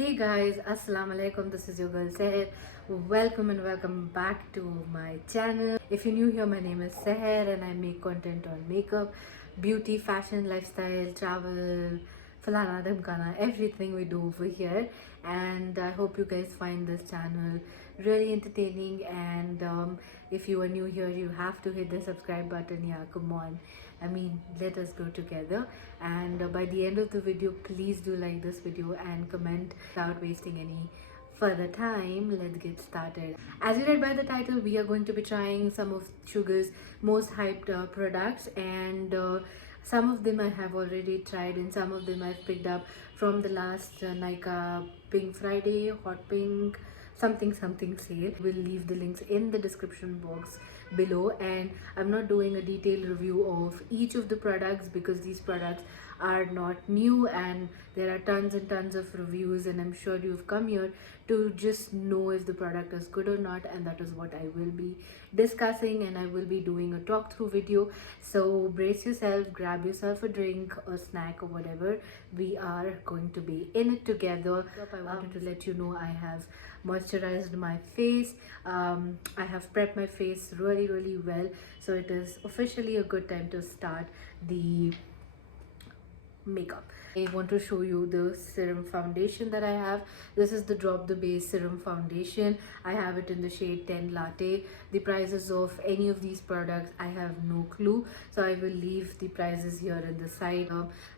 Hey guys, Assalamu alaikum. This is your girl Saher. Welcome and welcome back to my channel. If you're new here, my name is Saher and I make content on makeup, beauty, fashion, lifestyle, travel, falana, dhimkana, everything we do over here. And I hope you guys find this channel really entertaining. And if you are new here, you have to hit the subscribe button. Yeah, come on. I mean, let us go together. And by the end of the video, please do like this video and comment. Without wasting any further time, let's get started. As you read by the title, we are going to be trying some of Sugar's most hyped products, and some of them I have already tried and some of them I've picked up from the last Nika Pink Friday, Hot Pink, something sale. We'll leave the links in the description box below, and I'm not doing a detailed review of each of the products because these products are not new and there are tons and tons of reviews, and I'm sure you've come here to just know if the product is good or not, and that is what I will be discussing, and I will be doing a talk through video. So brace yourself, grab yourself a drink or snack or whatever. We are going to be in it together. I wanted to let you know I have moisturized my face. I have prepped my face really well, so it is officially a good time to start the makeup. I want to show you the serum foundation that I have. This is the Drop the Base serum foundation. I have it in the shade 10 Latte. The prices of any of these products I have no clue, so I will leave the prices here in the side.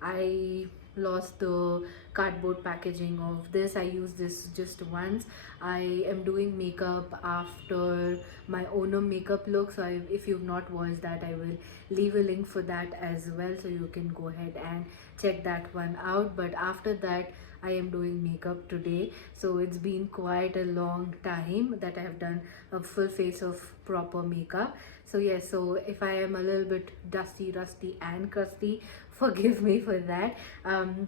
I lost the cardboard packaging of this. I used this just once. I am doing makeup after my Onam makeup look, so if you've not watched that, I will leave a link for that as well, so you can go ahead and check that one out. But after that, I am doing makeup today, so it's been quite a long time that I have done a full face of proper makeup. So yes, so if I am a little bit dusty, rusty and crusty, forgive me for that.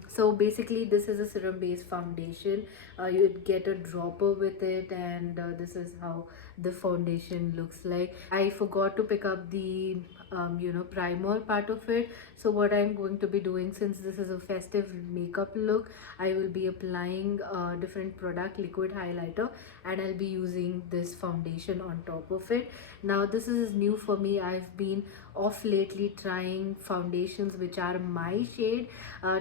So basically this is a serum based foundation. You'd get a dropper with it, and this is how the foundation looks like. I forgot to pick up the primer part of it, so what I'm going to be doing, since this is a festive makeup look, I will be applying a different product, liquid highlighter, and I'll be using this foundation on top of it. Now this is new for me. I've been off lately trying foundations which are my shade.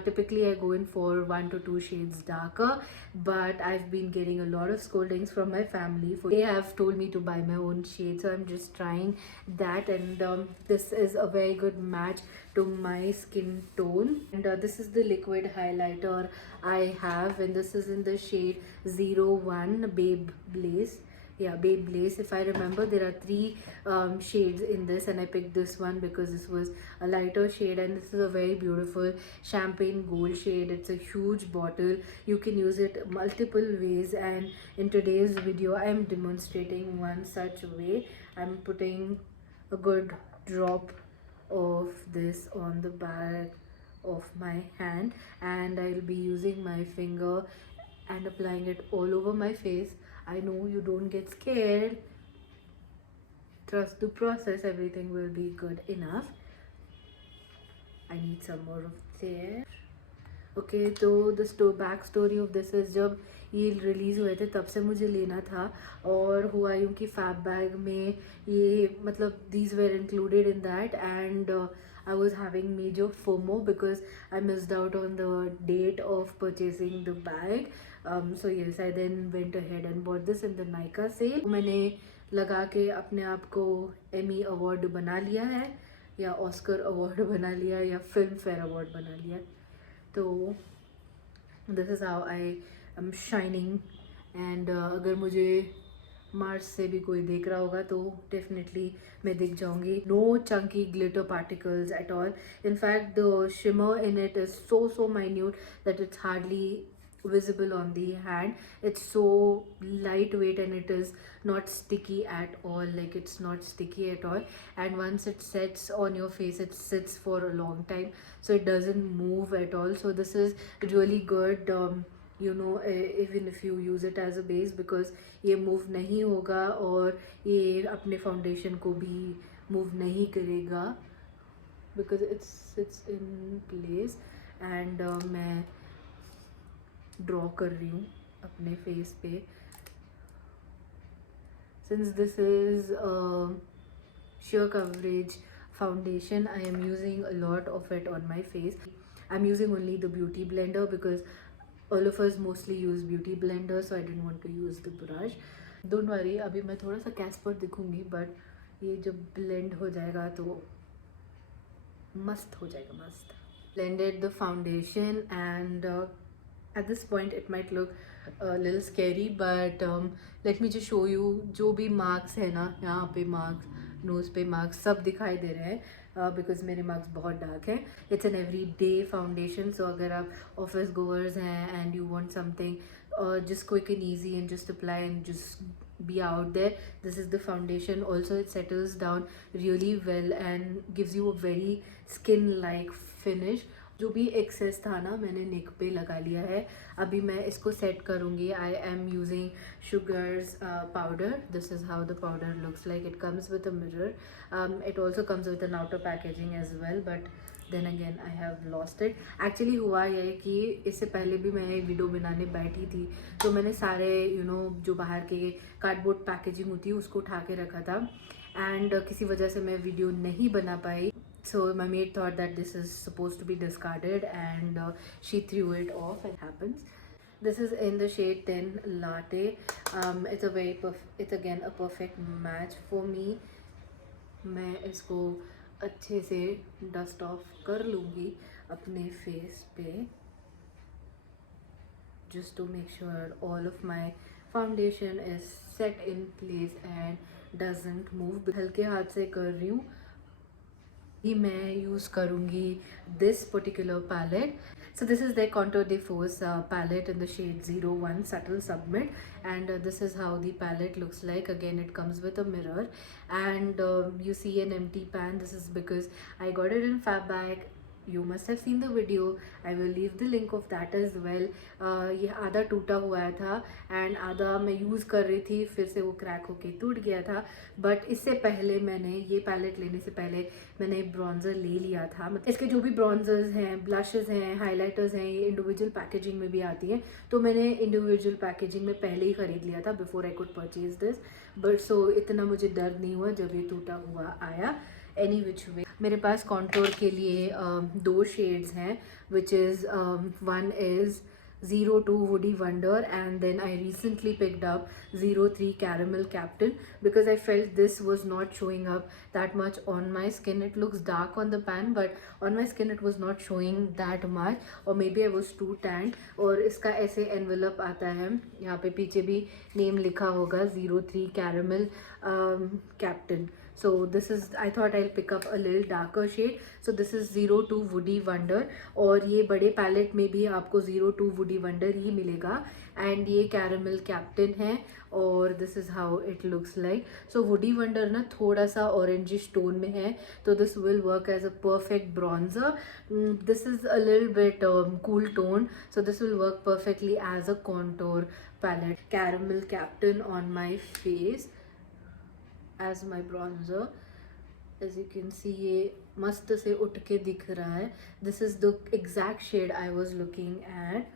Typically I go in for 1 to 2 shades darker, but I've been getting a lot of scoldings from my family for they have told me to buy my own shade, so I'm just trying that, and this is a very good match to my skin tone. And this is the liquid highlighter I have, and this is in the shade 01 Babe Blaze. Yeah, Babe Blaze. If I remember, there are 3 shades in this, and I picked this one because this was a lighter shade, and this is a very beautiful champagne gold shade. It's a huge bottle. You can use it multiple ways, and in today's video I am demonstrating one such way. I'm putting a good drop of this on the back of my hand, and I'll be using my finger and applying it all over my face. I know, you don't get scared. Trust the process, everything will be good enough. I need some more of there. Okay, तो the back story of this is, जब ये release हुए थे तब से मुझे लेना था, और हुआ यूँ कि फैब बैग में ये मतलब these were included in that, and I was having major FOMO because I missed out on the date of purchasing the bag. So yes, I then went ahead and bought this in the Nika sale. मैंने लगा के अपने आप को Emmy award बना लिया है, या ऑस्कर अवार्ड बना लिया, या फिल्म फेयर अवार्ड बना लिया. तो this is how I am shining, and अगर मुझे मार्च से भी कोई देख रहा होगा तो डेफिनेटली मैं दिख जाऊंगी. No chunky glitter particles at all. In fact, the shimmer in it is so minute that it's hardly visible on the hand. It's so lightweight and it is not sticky at all. Like, it's not sticky at all, and once it sets on your face, it sits for a long time, so it doesn't move at all. So this is really good, even if you use it as a base, because ये move नहीं होगा और ये अपने foundation को भी move नहीं करेगा, because it sits in place. And मैं ड्रॉ कर रही हूँ अपने फेस पे. Since this is sheer coverage foundation, I am using a lot of it on my face. I'm using only the beauty blender because all of us mostly use beauty blender, so I didn't want to use the brush. Don't worry, अभी मैं थोड़ा सा Caspar दिखूंगी, but ये जब blend हो जाएगा तो मस्त हो जाएगा, मस्त. Blended the foundation, and at this point it might look a little scary, but let me just show you. जो भी marks है ना, यहाँ पे marks, nose पे marks सब दिखाई दे रहे हैं, because मेरे marks बहुत dark हैं. It's an everyday foundation, so अगर आप office goers हैं and you want something just quick and easy and just apply and just be out there, this is the foundation. Also it settles down really well and gives you a very skin like finish. जो भी access था ना, मैंने नेक पे लगा लिया है. अभी मैं इसको सेट करूँगी. I am using Sugar's powder. This is how the powder looks like. It comes with a mirror. It also comes with an outer packaging as well, but then again I have lost it. Actually हुआ ये कि इससे पहले भी मैं एक video बनाने बैठी थी, तो मैंने सारे जो बाहर के कार्डबोर्ड पैकेजिंग होती है उसको उठा के रखा था, एंड किसी वजह से मैं वीडियो नहीं बना पाई. So my maid thought that this is supposed to be discarded, and she threw it off. It happens. This is in the shade 10 Latte. It's again a perfect match for me. मैं इसको अच्छे से dust of कर लूँगी अपने face पे, just to make sure all of my foundation is set in place and doesn't move. हल्के हाथ से कर रही हूँ. ही मैं यूज़ करूँगी this particular palette. So this is their Contour de Force palette in the shade 01 Subtle Submit, and this is how the palette looks like. Again, it comes with a mirror, and you see an empty pan. This is because I got it in fab bag. You must have seen the video. I will leave the link of that as well. ये आधा टूटा हुआ था and आधा मैं use कर रही थी, फिर से वो क्रैक होके टूट गया था. बट इससे पहले मैंने ये पैलेट लेने से पहले मैंने ब्रॉन्ज़र ले लिया था. मतलब इसके जो भी ब्रॉन्जर्स हैं, ब्लशेस हैं, हाइलाइटर्स हैं, ये इंडिविजुअल पैकेजिंग में भी आती हैं, तो मैंने इंडिविजुअल पैकेजिंग में पहले ही ख़रीद लिया था before I could purchase this. But so इतना मुझे दर्द नहीं हुआ जब ये टूटा हुआ आया. एनी विच वे, मेरे पास कॉन्टोर के लिए दो शेड्स हैं, which is one is 02 Woody Wonder, and then I recently picked up 03 Caramel Captain because I felt this was not showing up that much on my skin. It looks dark on the pan, but on my skin it was not showing that much, or maybe I was too tanned. और इसका ऐसे envelope आता है, यहाँ पे पीछे भी name लिखा होगा 03 Caramel Captain. So this is, I thought I'll pick up a little darker shade. So this is 02 Woody Wonder, और ये बड़े पैलेट में भी आपको 02 Woody Wonder ही मिलेगा, एंड ये कैरमल कैप्टन है, और this is how it looks like. So Woody Wonder ना थोड़ा सा ऑरेंजिश टोन में है, तो this will work as a perfect bronzer. This is a little bit cool tone, so this will work perfectly as a contour palette. Caramel Captain on my face as my bronzer. As you can see, ये मस्त से उठ के दिख रहा है. This is the exact shade I was looking at.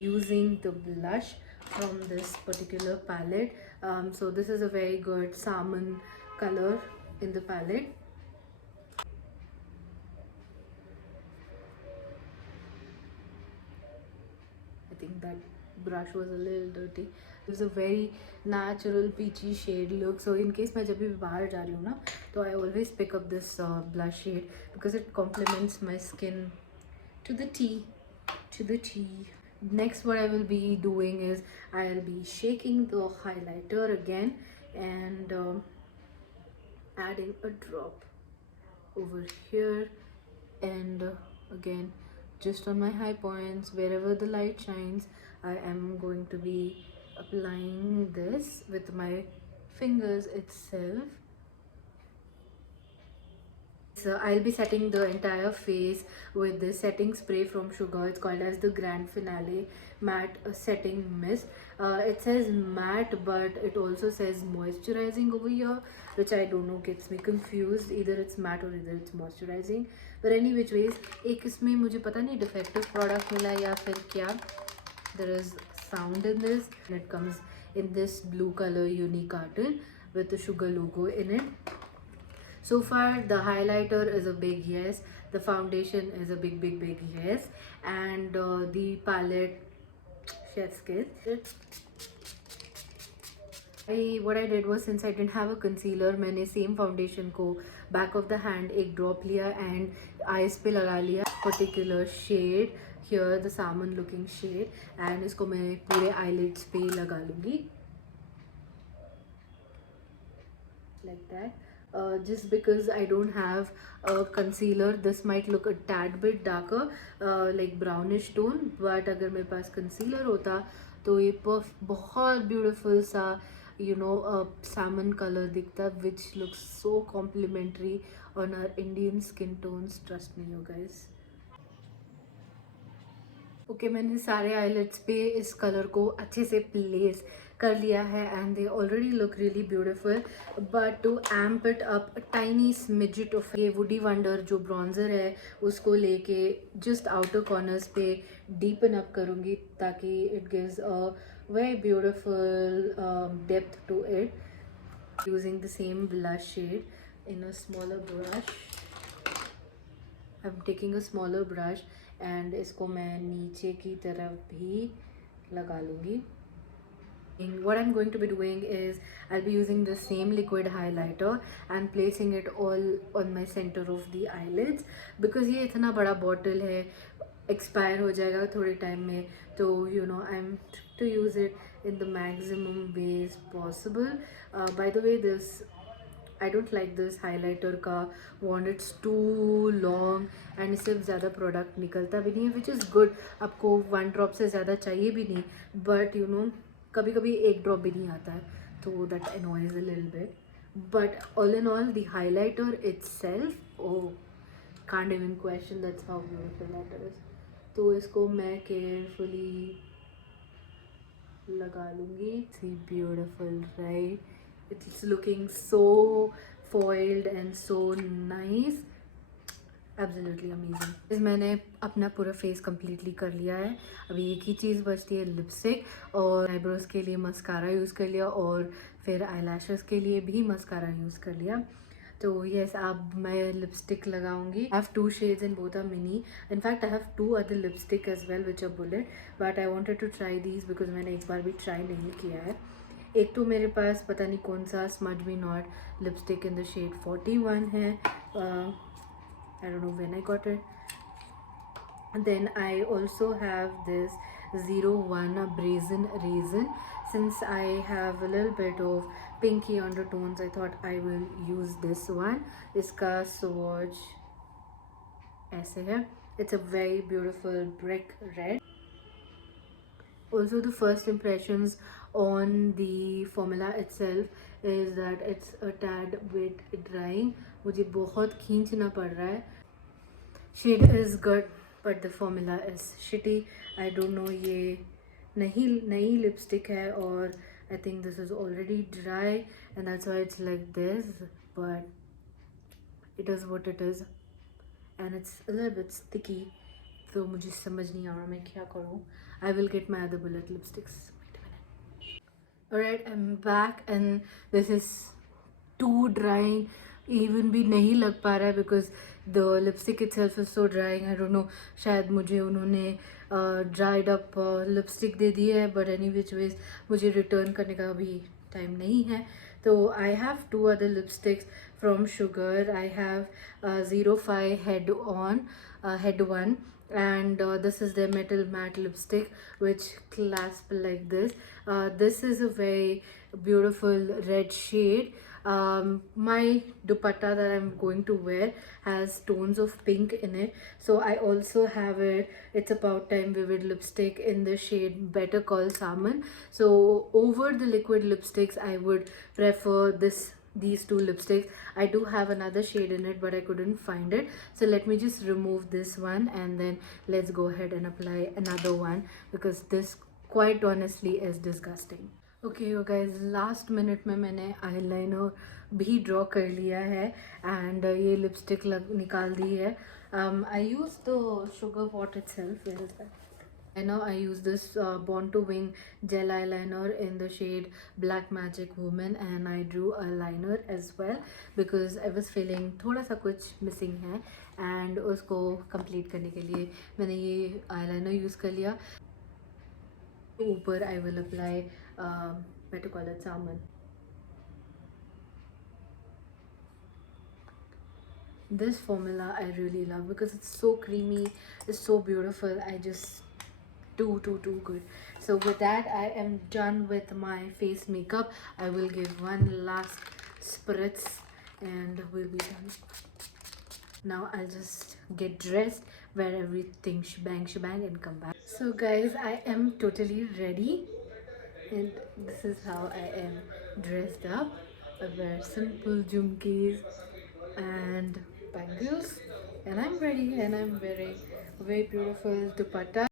Using the blush from this particular palette. So this is a very good salmon color in the palette. I think that brush was a little dirty. It was a very natural peachy shade look. So in case मैं जब भी बाहर जा रही हूँ ना, तो I always pick up this blush shade because it complements my skin to the T. To the T. Next, what I will be doing is I'll be shaking the highlighter again and adding a drop over here, and again just on my high points wherever the light shines, I am going to be applying this with my fingers itself. This I'll be setting the entire face with this setting spray from Sugar. It's called as the Grand Finale Matte Setting Mist. It says matte, but it also says moisturizing over here, which I don't know, gets me confused. Either it's matte or either it's moisturizing. But any which ways, एक इसमें मुझे पता नहीं defective product मिला या फिर क्या. There is sound in this, and it comes in this blue color unique carton with the Sugar logo in it. So far the highlighter is a big yes, the foundation is a big yes, and the palette chef's kiss. What I did was, since I didn't have a concealer, मैंने same foundation को back of the hand एक drop लिया and eyes पे लगा लिया particular shade, here the salmon looking shade, and इसको मैं पूरे eyelids पे लगा लूँगी like that. Just because I don't have a concealer, this might look a tad bit darker, like brownish tone, but अगर मेरे पास concealer होता तो ये बहुत beautiful सा salmon color दिखता, which looks so complimentary on our Indian skin tones. Trust me you guys. Okay मैंने सारे आईलेट्स पे इस कलर को अच्छे से प्लेस कर लिया है and they already look really beautiful, but to amp it up tiny smidgen of ये वुडी वंडर जो ब्रॉन्जर है उसको लेके जस्ट आउटर कॉर्नर्स पे डीपन अप करूँगी ताकि it gives a very beautiful depth to it using the same blush shade in a smaller brush. I am taking a smaller brush and इसको मैं नीचे की तरफ भी लगा लूँगी. What I'm going to be doing is I'll be using the same liquid highlighter and placing it all on my center of the eyelids, because ये इतना बड़ा bottle है, expire हो जाएगा थोड़े time में, तो I'm to use it in the maximum ways possible. By the way, I don't like this highlighter का wand. It's too long and इससे ज़्यादा product निकलता भी नहीं है, which is good. आपको 1 drop से ज़्यादा चाहिए भी नहीं, but कभी कभी 1 drop भी नहीं आता है, तो that annoys a little bit. But all in all, the highlighter itself, oh, can't even question that's how beautiful that is. तो इसको मैं carefully लगा लूँगी. See, beautiful, right? It's looking so foiled and so nice. Absolutely amazing. मैंने अपना पूरा face completely कर लिया है. अभी एक ही चीज़ बचती है, लिपस्टिक, और आईब्रोज के लिए मस्कारा यूज़ कर लिया और फिर आईलैशेस के लिए भी मस्कारा यूज़ कर लिया. तो यस, अब मैं लिपस्टिक लगाऊंगी. I have 2 shades in both are mini. In fact, I have 2 other lipstick as well which are bullet, but I wanted to try these because मैंने एक बार भी ट्राई नहीं किया है. एक तो मेरे पास पता नहीं कौन सा Smudge Me Not lipstick in the shade 41 है. I don't know when I got it. Then I also have this 01 Brazen Raisin. Since I have a little bit of pinky undertones, I thought I will use this one. इसका swatch ऐसे है. It's a very beautiful brick red. Also, the first impressions on the formula itself is that it's a tad bit drying. मुझे बहुत खींचना पड़ रहा है. Shade is good, but the formula is shitty. I don't know, ये नई lipstick है और I think this is already dry and that's why it's like this, but it is what it is and it's a little bit sticky, तो मुझे समझ नहीं आ रहा मैं क्या करूँ. I will get my other bullet lipsticks. Wait a minute. Alright, I'm back and this is too drying. Even भी नहीं लग पा रहा है because the lipstick itself is so drying. I don't know, शायद मुझे उन्होंने dried up lipstick दे दी है, but any which ways मुझे return करने का भी time नहीं है. तो I have 2 other lipsticks from Sugar. I have 05 Head 1, and this is their metal matte lipstick which clasp like this. This is a very beautiful red shade. My dupatta that I'm going to wear has tones of pink in it, so I also have it. It's About Time Vivid lipstick in the shade Better Call Salmon. So over the liquid lipsticks, I would prefer this these two lipsticks. I do have another shade in it, but I couldn't find it, so let me just remove this one and then let's go ahead and apply another one, because this quite honestly is disgusting. Okay you guys, last minute में मैंने eyeliner भी draw कर लिया है and ये lipstick निकाल दी है. I use the sugar pot itself. Where is that? And now I use this Born to Wing gel eyeliner in the shade Black Magic Woman, and I drew a liner as well because I was feeling थोड़ा सा कुछ missing है, and उसको complete करने के लिए मैंने ये eyeliner use कर लिया. ऊपर I will apply what to call it, salmon. This formula I really love because it's so creamy, it's so beautiful. I just too good. So with that, I am done with my face makeup. I will give one last spritz and we'll be done. Now I'll just get dressed, wear everything shebang and come back. So guys, I am totally ready and this is how I am dressed up. I wear simple jhumkis and bangles and I'm ready, and I'm wearing a very beautiful dupatta.